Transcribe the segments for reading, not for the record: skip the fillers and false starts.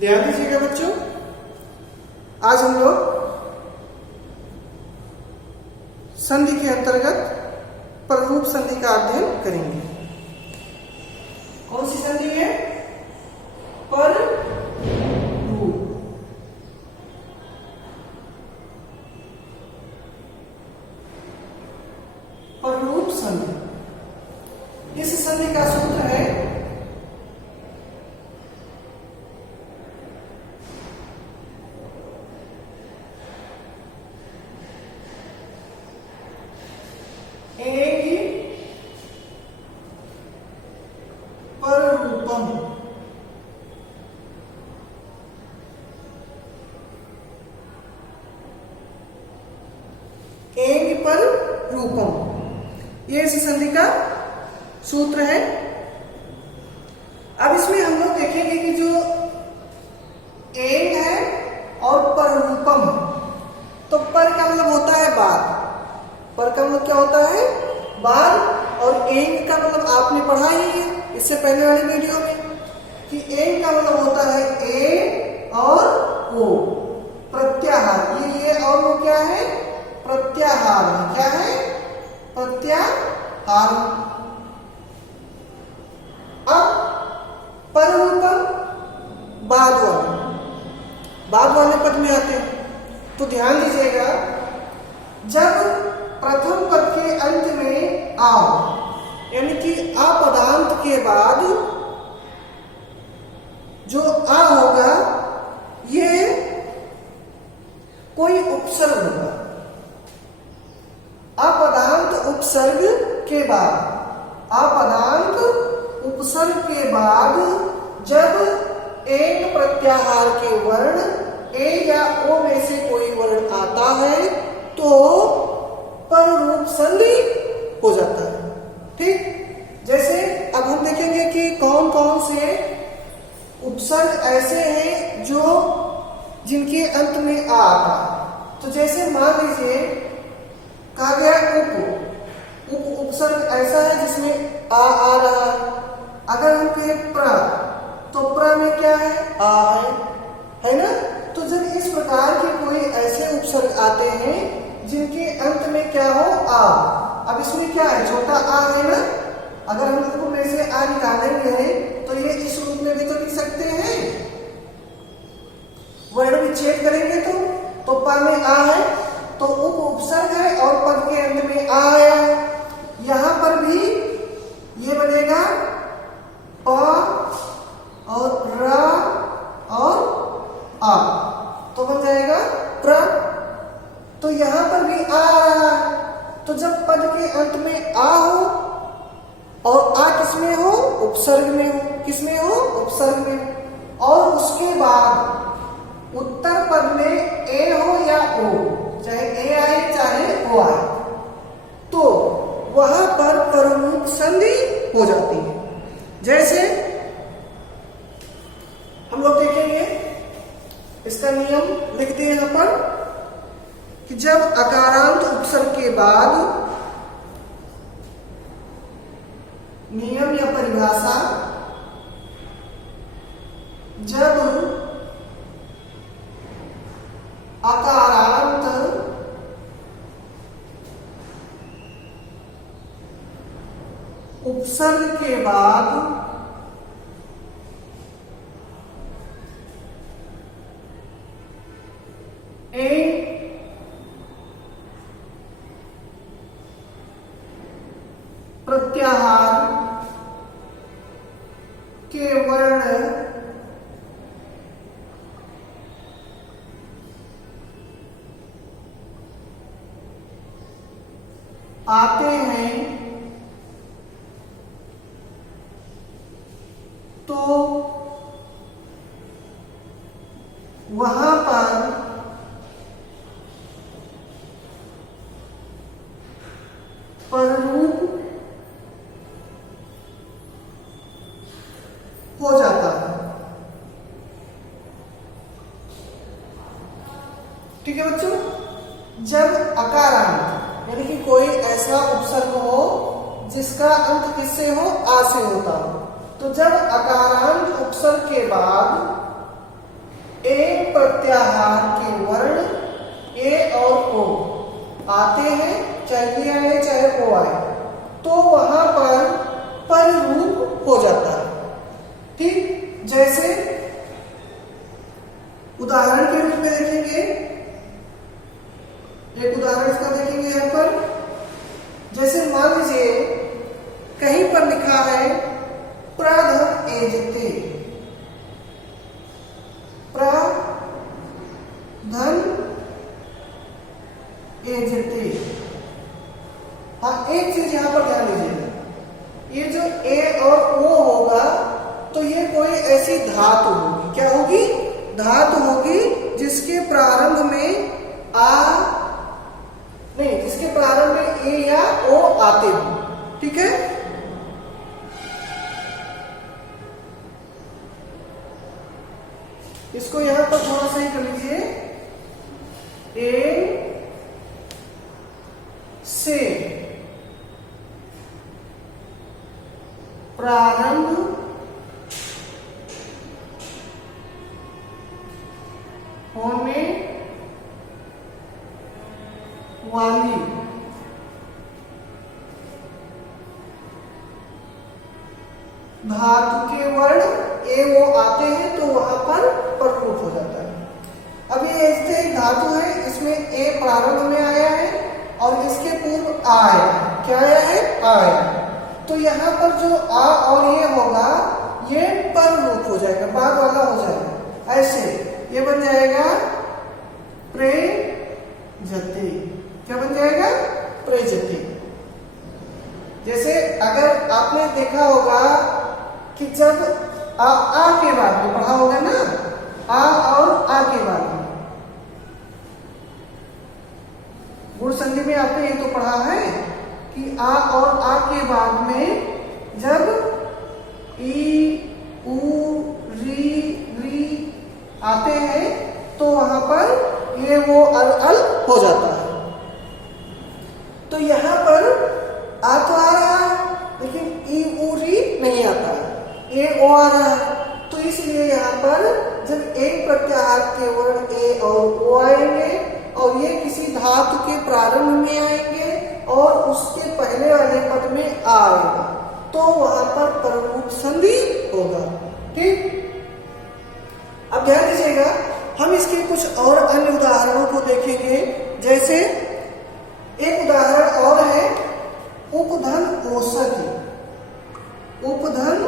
ध्यान दीजिएगा बच्चों, आज हम लोग संधि के अंतर्गत पररूप संधि का अध्ययन करेंगे। कौन सी संधि है? पररूप। पररूप संधि, इस संधि का सूत्र है पररूपम। एंग पर रूपम, ये इस संधि का सूत्र है। अब इसमें हम लोग देखेंगे कि जो एंग है और पररूपम, तो पर का मतलब होता है बाद, पर का मतलब क्या होता है? बाद। और एंग का मतलब आपने पढ़ा ही है इससे पहले वाले वीडियो में कि एंग का मतलब होता है ए और ओ, प्रत्याहार। ये और वो क्या है? प्रत्याहार। क्या है? प्रत्याहार। अब पररूपम बाद वाले पद में आते हैं, तो ध्यान दीजिएगा, जब प्रथम पद के अंत में आओ, यानी कि अपदांत के बाद जो आ होगा ये कोई उपसर्ग होगा। अपदांत उपसर्ग के बाद, अपदांत उपसर्ग के बाद जब एक प्रत्याहार के वर्ण ए या ओ में से कोई वर्ण आता है तो पररूप संधि हो जाता है। ठीक, जैसे अब हम देखेंगे कि कौन कौन से उपसर्ग ऐसे हैं जो जिनके अंत में आ आता है। तो जैसे मान लीजिए कहा गया उप उपसर्ग ऐसा है जिसमें आ रहा है। अगर हम कहें प्र, तो प्र में क्या है? आ है ना? तो जब इस प्रकार के कोई ऐसे उपसर्ग आते हैं जिनके अंत में क्या हो? आ। अब इसमें क्या है? छोटा आ है ना? अगर हम उप में से आ निकालेंगे तो ये इस रूप में भी तो लिख सकते हैं। वर्ण विच्छेद करेंगे तो प में आ है तो उप उपसर्ग है और पद के अंत में आ आया है। यहां पर भी ये बनेगा प और र और आ, तो बन जाएगा प्र। तो यहां पर भी आ रहा है, तो जब पद के अंत में आ हो और आ किसमें हो? उपसर्ग में हो। किसमें हो? उपसर्ग में। और उसके बाद उत्तर पद में ए हो या ओ, चाहे ए आए चाहे ओ आए, तो वहां पर पररूप संधि हो जाती है। जैसे हम लोग देखेंगे, इसका नियम लिखते हैं यहां पर कि जब अकारांत उपसर्ग के बाद नियम या परिभाषा, जब अकारांत उपसर्ग के बाद प्रत्याहार के वर्ण आते हैं तो वहां पर पररूप हो जाता है। ठीक है बच्चों, जब अकारांत यानी कि कोई ऐसा उपसर्ग हो जिसका अंत किससे हो? आ से होता हो, तो जब अकारांत उपसर्ग के बाद एन प्रत्याहार के वर्ण ए और ओ आते हैं, चाहे ये आए चाहे ओ आए, तो वहां पर रूप हो जाता है। ठीक, जैसे उदाहरण के रूप में देखेंगे, एक उदाहरण इसका देखेंगे यहां पर। जैसे मान लीजिए कहीं पर लिखा है प्रधन एजते, प्रधन एजते। हाँ, एक चीज यहां पर ध्यान दीजिएगा, ये जो ए और ओ होगा तो ये कोई ऐसी धातु होगी, क्या होगी? धातु होगी जिसके प्रारंभ में आ नहीं, जिसके प्रारंभ में ए या ओ आते हो। ठीक है, इसको यहां पर थोड़ा सही कर लीजिए। ए से प्रारंभ होने वाली धातु के वर्ण ए वो आते हैं तो वहां पर प्ररूप हो जाता है। अब ये ऐसे एक धातु है, इसमें ए प्रारंभ में आया है और इसके पूर्व आ आया। क्या आया है? आया। तो यहाँ पर जो आ और ये होगा ये पर रूप हो जाएगा, बाद वाला हो जाएगा। ऐसे ये बन जाएगा प्रेजते। क्या बन जाएगा? प्रेजते। जैसे अगर आपने देखा होगा कि जब आ के बाद में पढ़ा होगा ना, आ और आ के बाद में गुण संधि में आपने ये तो पढ़ा है कि आ और आ के बाद में जब ई उ री री आते हैं तो वहां पर ये वो अल हो जाता है। तो यहां पर आ तो आ रहा है लेकिन ई उ री नहीं आता है, ए ओ आ रहा है। तो इसलिए यहाँ पर जब एक प्रत्याहार के वर्ण ए और ओ आएंगे और ये किसी धातु के प्रारंभ में आएंगे और उसके पहले वाले पद में आ आएगा तो वहां पर पररूप संधि होगा। ठीक, अब ध्यान दीजिएगा, हम इसके कुछ और अन्य उदाहरणों को देखेंगे। जैसे एक उदाहरण और है उपधन औषधि। उपधन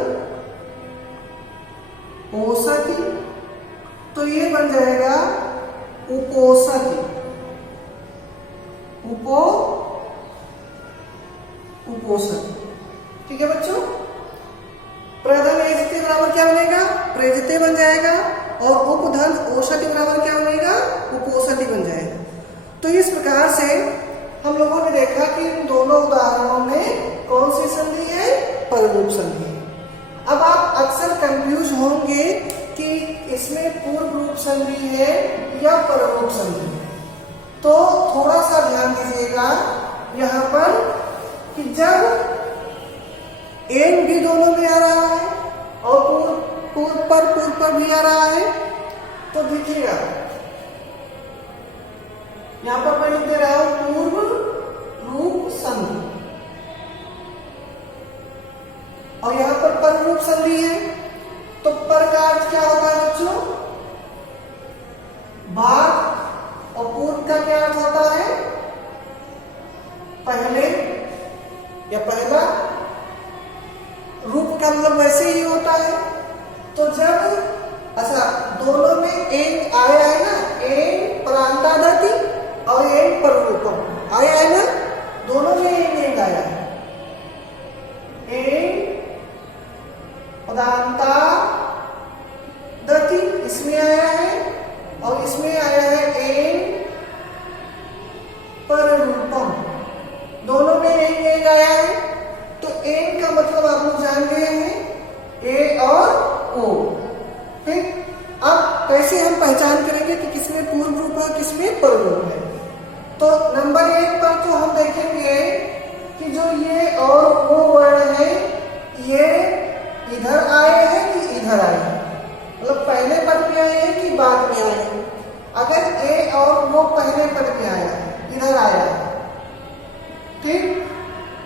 औषधि तो ये बन जाएगा उपोषधि। उपोषधि। ठीक है बच्चों, प्रधन एजते बराबर क्या बनेगा? प्रेजते बन जाएगा और उपधन औषधि बराबर क्या बनेगा? उपोषधि बन जाएगा। तो इस प्रकार से हम लोगों ने देखा कि इन दोनों उदाहरणों में कौन सी संधि है? पररूप संधि है। अब आप अक्सर कंफ्यूज होंगे कि इसमें पूर्व रूप संधि है या पररूप संधि है, तो थोड़ा सा ध्यान दीजिएगा यहाँ पर कि जब एन भी दोनों में आ रहा है और पूर्व पर भी आ रहा है तो देखिएगा यहाँ पर मैं लिख दे रहा हूं पूर्व रूप संधि और यहाँ पर पर रूप संधि है। तो पर का अर्थ क्या होता है बच्चों? बाद। और पूर्व का क्या अर्थ होता है? पहले या पहला। रूप का मतलब वैसे ही होता है। तो जब अच्छा दोनों में एन आया है ना, एन प्रांतादति और एन पर रूपम आया है ना, दोनों में एन आया है। एन पदांता दति इसमें आया है और इसमें आया है एन पर रूपम, दोनों में एन आया है। तो एन का मतलब आप लोग जान गए हैं, ए और ओ। ठीक, अब कैसे हम पहचान करेंगे कि किसमें पूर्व रूप है किसमें पर रूप है? तो नंबर 1 पर तो हम देखेंगे कि जो ये और वो वर्ण है ये इधर आए हैं कि इधर आए हैं, मतलब पहले पद में आए हैं कि बाद में आए। अगर ए और वो पहले पद में आया, इधर आया, ठीक,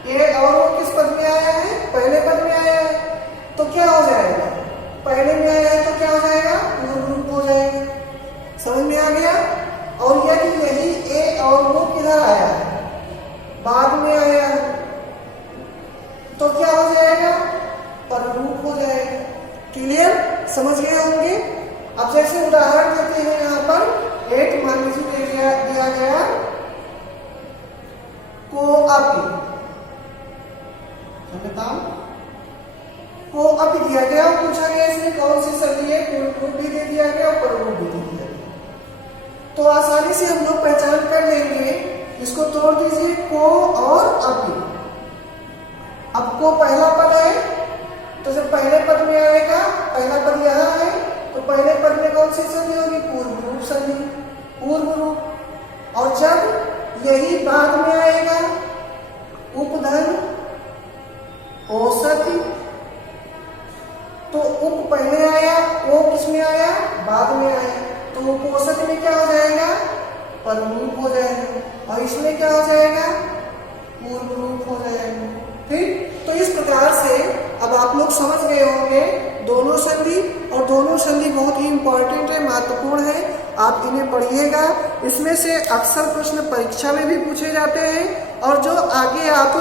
ए और वो किस पद में आया है? पहले पद में आया है, तो क्या हो जाएगा? पहले में आया है तो क्या हो जाएगा? पूर्ण रूप हो जाएगा। समझ में आ गया? और यदि यही ए और वो किधर आया है? बाद में आया है, तो क्या हो जाएगा? पररूप हो जाएगा। क्लियर? समझ गए होंगे? अब जैसे उदाहरण देते हैं, यहाँ पर एक मान लीजिए दिया गया को अपी, बताओ, को अपी दिया गया और पूछा गया इसमें कौन सी संधि है? पूर्ण रूप भी दे दिया गया और पररूप भी दे दिया गया। तो आसानी से हम लोग पहचान कर लेंगे। इसको तोड़ दीजिए, को और अपी। अब को पहला पद है, तो जब पहले पद में आएगा, पहला पद यहाँ है, तो पहले पद में कौन सी संधि होगी? पूर्व रूप संधि, पूर्व रूप। और जब यही बाद में आएगा, उपधन औसत, तो उप पहले आया, ओ किस में आया? बाद में आया, तो उपौसत में क्या हो जाएगा? पररूप हो जाएगा। और इसमें क्या हो जाएगा? पूर्व रूप हो जाएगा। ठीक, तो इस प्रकार से अब आप लोग समझ गए होंगे दोनों संधि, और दोनों संधि बहुत ही इंपॉर्टेंट है, महत्वपूर्ण है। आप इन्हें पढ़िएगा। इसमें से अक्सर प्रश्न परीक्षा में भी पूछे जाते हैं, और जो आगे आप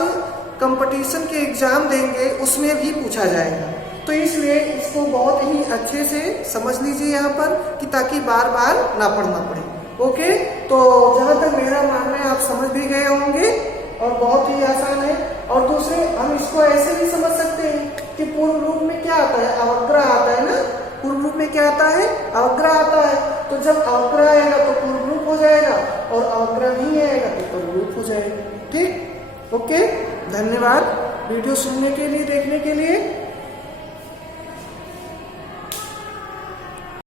कंपटीशन के एग्जाम देंगे उसमें भी पूछा जाएगा। तो इसलिए इसको बहुत ही अच्छे से समझ लीजिए यहाँ पर, कि ताकि बार बार ना पढ़ना पड़े। ओके, तो जहाँ तक मेरा मानना है आप समझ भी गए होंगे, और बहुत ही आसान है। और दूसरे हम इसको ऐसे भी समझ सकते हैं कि पूर्व रूप में क्या आता है? अवग्रह आता है ना। पूर्व रूप में क्या आता है? अवग्रह आता है। तो जब अवग्रह आएगा तो पूर्व रूप हो जाएगा, और अवग्रह नहीं आएगा तो पररूप हो जाएगा। ठीक, ओके, धन्यवाद वीडियो सुनने के लिए, देखने के लिए।